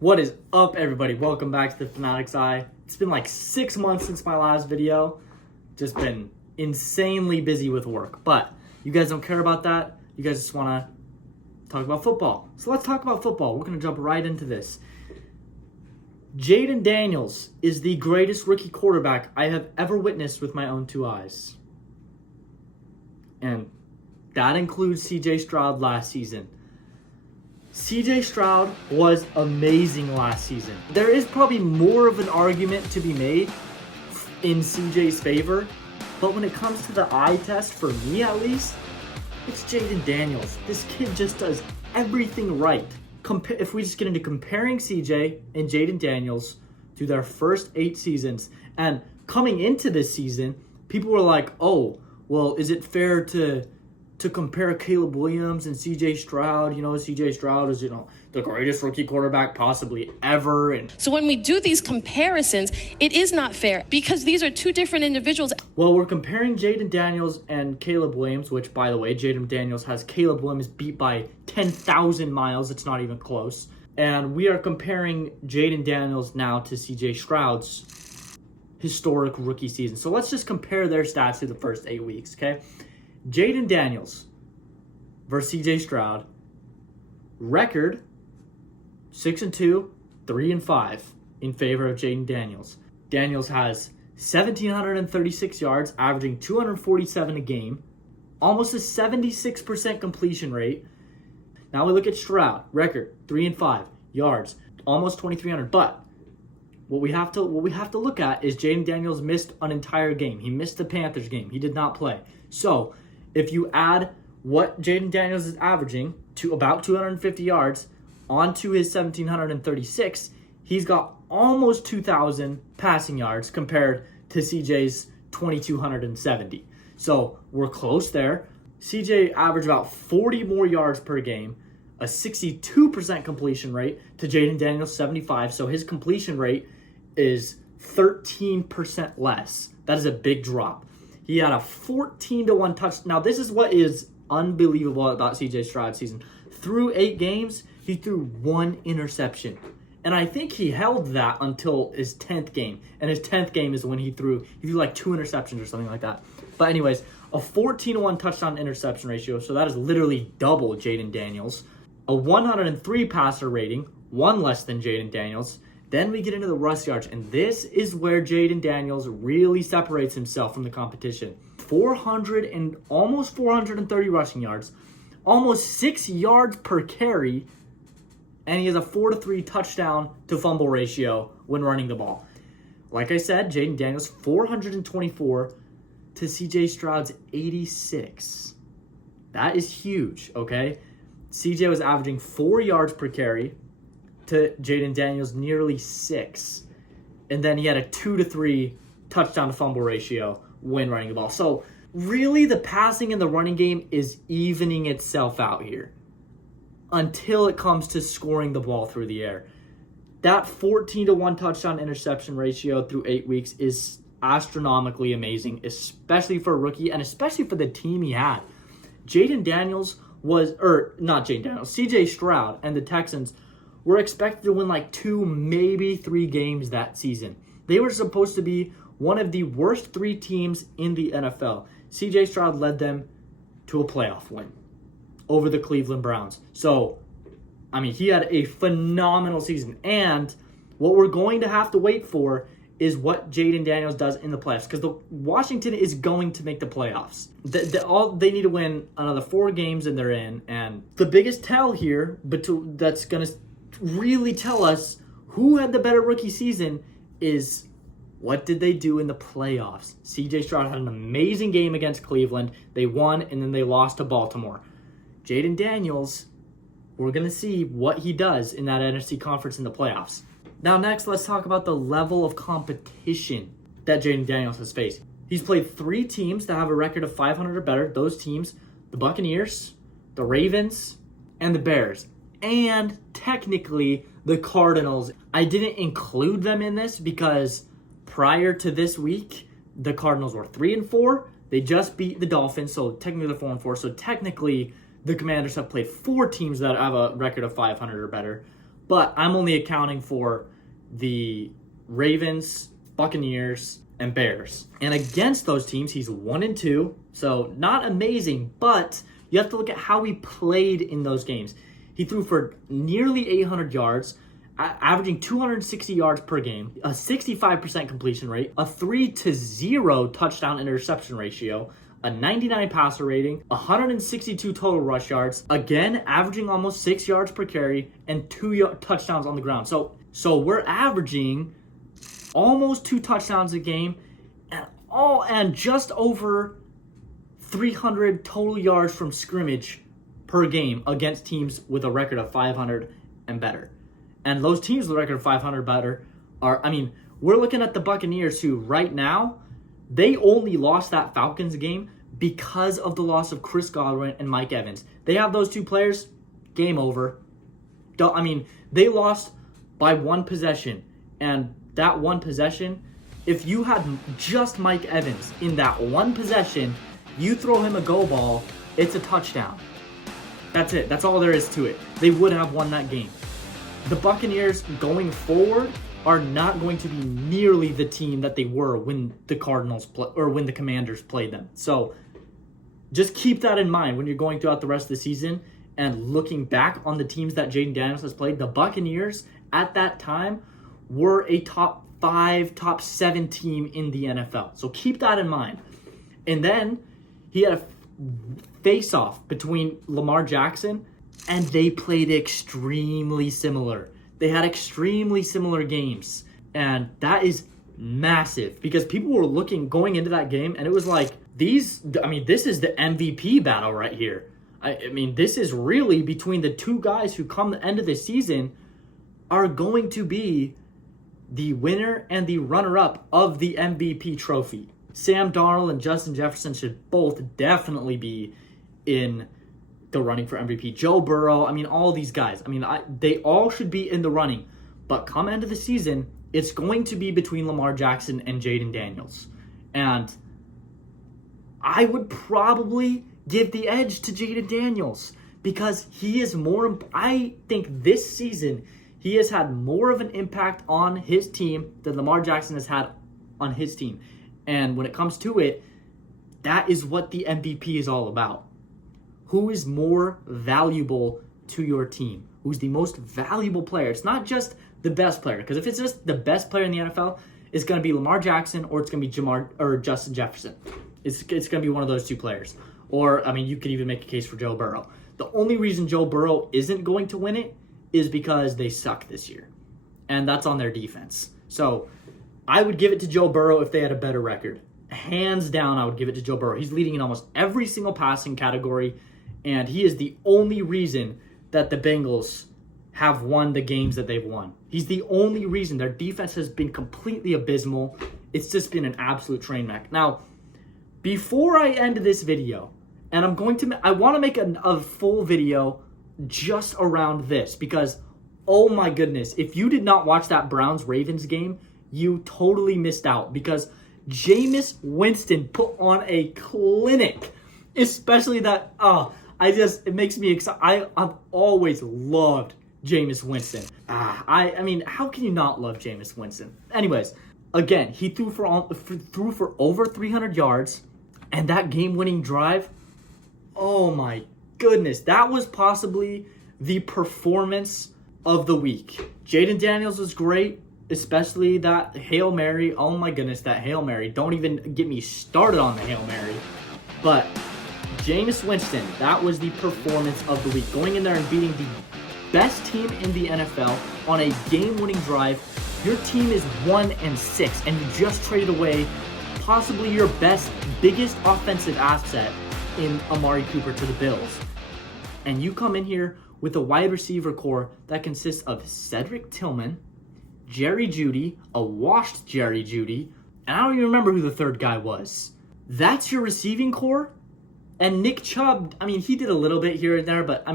What is up, everybody? Welcome back to the Fanatics Eye. It's been like 6 months since my last video. Just been insanely busy with work. But you guys don't care about that. You guys just want to talk about football. So let's talk about football. We're going to jump right into this. Jayden Daniels is the greatest rookie quarterback I have ever witnessed with my own two eyes. And that includes CJ Stroud last season. CJ Stroud was amazing last season. There is probably more of an argument to be made in CJ's favor, but when it comes to the eye test, for me at least, it's Jayden Daniels. This kid just does everything right. If we just get into comparing CJ and Jayden Daniels through their first 8 seasons, and coming into this season, people were like, oh, well, is it fair to compare Caleb Williams and CJ Stroud? You know, CJ Stroud is, the greatest rookie quarterback possibly ever. And so when we do these comparisons, it is not fair because these are two different individuals. Well, we're comparing Jayden Daniels and Caleb Williams, which, by the way, Jayden Daniels has Caleb Williams beat by 10,000 miles. It's not even close. And we are comparing Jayden Daniels now to CJ Stroud's historic rookie season. So let's just compare their stats through the first 8 weeks, okay? Jayden Daniels versus CJ Stroud. Record 6-2, 3-5 in favor of Jayden Daniels. Daniels has 1,736 yards, averaging 247 a game, almost a 76% completion rate. Now we look at Stroud. Record 3-5, yards almost 2,300. But what we have to look at is Jayden Daniels missed an entire game. He missed the Panthers game. He did not play. So if you add what Jayden Daniels is averaging to about 250 yards onto his 1,736, he's got almost 2,000 passing yards compared to CJ's 2,270. So we're close there. CJ averaged about 40 more yards per game, a 62% completion rate to Jayden Daniels' 75. So his completion rate is 13% less. That is a big drop. He had a 14-1 touch. Now, this is what is unbelievable about CJ Stroud's season. Through 8 games, he threw 1 interception. And I think he held that until his 10th game. And his 10th game is when he threw like 2 interceptions or something like that. But anyways, a 14-1 touchdown interception ratio. So that is literally double Jayden Daniels. A 103 passer rating, 1 less than Jayden Daniels. Then we get into the rush yards, and this is where Jayden Daniels really separates himself from the competition. 430 rushing yards, almost 6 yards per carry, and he has a 4-3 touchdown to fumble ratio when running the ball. Like I said, Jayden Daniels 424 to CJ Stroud's 86. That is huge, okay? CJ was averaging 4 yards per carry to Jayden Daniels nearly 6. And then he had a 2-3 touchdown to fumble ratio when running the ball. So really the passing and the running game is evening itself out here until it comes to scoring the ball through the air. That 14-1 touchdown interception ratio through 8 weeks is astronomically amazing, especially for a rookie and especially for the team he had. CJ Stroud and the Texans were expected to win like 2, maybe 3 games that season. They were supposed to be one of the worst 3 teams in the NFL. CJ Stroud led them to a playoff win over the Cleveland Browns. So, he had a phenomenal season. And what we're going to have to wait for is what Jayden Daniels does in the playoffs. Because Washington is going to make the playoffs. They need to win another 4 games and they're in. And the biggest tell here that's going to really tell us who had the better rookie season is what did they do in the playoffs. CJ Stroud had an amazing game against Cleveland. They won, and then they lost to Baltimore. Jayden Daniels, we're going to see what he does in that NFC conference in the playoffs. Now next, let's talk about the level of competition that Jayden Daniels has faced. He's played 3 teams that have a record of 500 or better. Those teams, the Buccaneers, the Ravens, and the Bears. And technically the Cardinals. I didn't include them in this because prior to this week, the Cardinals were 3-4. They just beat the Dolphins, so technically they're 4-4. So technically the Commanders have played 4 teams that have a record of 500 or better. But I'm only accounting for the Ravens, Buccaneers, and Bears. And against those teams, he's 1-2. So not amazing, but you have to look at how he played in those games. He threw for nearly 800 yards, averaging 260 yards per game, a 65% completion rate, a 3-0 touchdown interception ratio, a 99 passer rating, 162 total rush yards, again averaging almost 6 yards per carry, and 2 touchdowns on the ground. So we're averaging almost 2 touchdowns a game, and just over 300 total yards from scrimmage per game against teams with a record of 500 and better. And those teams with a record of 500 better we're looking at the Buccaneers, who right now, they only lost that Falcons game because of the loss of Chris Godwin and Mike Evans. They have those 2 players, game over. They lost by 1 possession. And that 1 possession, if you had just Mike Evans in that 1 possession, you throw him a go ball, it's a touchdown. That's it. That's all there is to it. They would have won that game. The Buccaneers going forward are not going to be nearly the team that they were when the when the Commanders played them. So just keep that in mind when you're going throughout the rest of the season and looking back on the teams that Jayden Daniels has played. The Buccaneers at that time were a top 5, top 7 team in the NFL. So keep that in mind. And then he had a face-off between Lamar Jackson, and they played extremely similar. They had extremely similar games, and that is massive because people were going into that game, and it was like, this is the MVP battle right here. This is really between the 2 guys who come the end of the season are going to be the winner and the runner-up of the MVP trophy. Sam Darnold and Justin Jefferson should both definitely be in the running for MVP. Joe Burrow, all these guys. They all should be in the running. But come end of the season, it's going to be between Lamar Jackson and Jayden Daniels. And I would probably give the edge to Jayden Daniels because he is more... I think this season, he has had more of an impact on his team than Lamar Jackson has had on his team. And when it comes to it, that is what the MVP is all about. Who is more valuable to your team? Who's the most valuable player? It's not just the best player, because if it's just the best player in the NFL, it's going to be Lamar Jackson or it's going to be Justin Jefferson. It's going to be one of those 2 players. Or, you could even make a case for Joe Burrow. The only reason Joe Burrow isn't going to win it is because they suck this year. And that's on their defense. So I would give it to Joe Burrow if they had a better record. Hands down, I would give it to Joe Burrow. He's leading in almost every single passing category, and he is the only reason that the Bengals have won the games that they've won. He's the only reason. Their defense has been completely abysmal. It's just been an absolute train wreck. Now, before I end this video, and I want to make a full video just around this, because, oh my goodness, if you did not watch that Browns-Ravens game, you totally missed out, because Jameis Winston put on a clinic, especially that, it makes me excited. I've always loved Jameis Winston. How can you not love Jameis Winston? Anyways, again, he threw for over 300 yards, and that game-winning drive, oh my goodness, that was possibly the performance of the week. Jayden Daniels was great, especially that Hail Mary. Oh my goodness, that Hail Mary. Don't even get me started on the Hail Mary. But Jameis Winston, that was the performance of the week. Going in there and beating the best team in the NFL on a game-winning drive. Your team is 1-6, and you just traded away possibly your biggest offensive asset in Amari Cooper to the Bills. And you come in here with a wide receiver core that consists of Cedric Tillman, Jerry Jeudy, a washed Jerry Jeudy, and I don't even remember who the third guy was. That's your receiving core? And Nick Chubb, he did a little bit here and there, but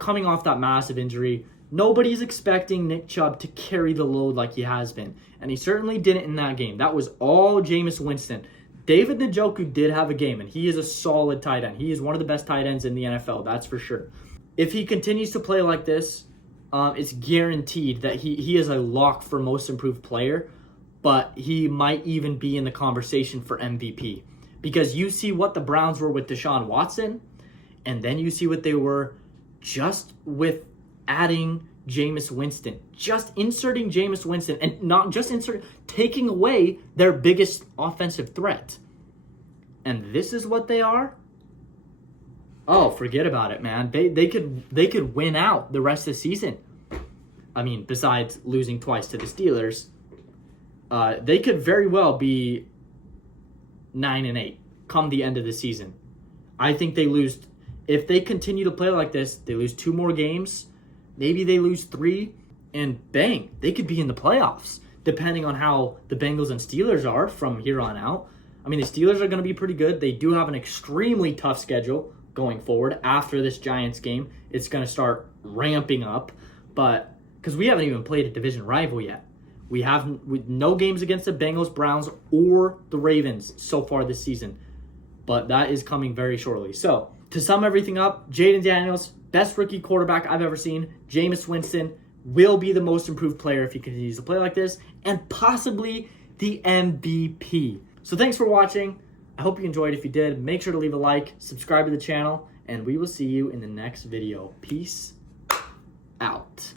coming off that massive injury, nobody's expecting Nick Chubb to carry the load like he has been. And he certainly didn't in that game. That was all Jameis Winston. David Njoku did have a game, and he is a solid tight end. He is one of the best tight ends in the NFL, that's for sure. If he continues to play like this, it's guaranteed that he is a lock for most improved player, but he might even be in the conversation for MVP. Because you see what the Browns were with Deshaun Watson, and then you see what they were just with adding Jameis Winston. Just inserting Jameis Winston, and not just taking away their biggest offensive threat. And this is what they are? Oh, forget about it, man. They could win out the rest of the season. I mean, besides losing twice to the Steelers, they could very well be 9-8 come the end of the season. I think they lose, if they continue to play like this, they lose 2 more games. Maybe they lose 3, and bang, they could be in the playoffs, depending on how the Bengals and Steelers are from here on out. I mean, the Steelers are going to be pretty good. They do have an extremely tough schedule going forward. After this Giants game, it's going to start ramping up, but because we haven't even played a division rival yet. We have no games against the Bengals, Browns, or the Ravens so far this season, but that is coming very shortly. So, to sum everything up, Jayden Daniels, best rookie quarterback I've ever seen. Jameis Winston will be the most improved player if he continues to play like this, and possibly the MVP. So thanks for watching. I hope you enjoyed. If you did, make sure to leave a like, subscribe to the channel, and we will see you in the next video. Peace out.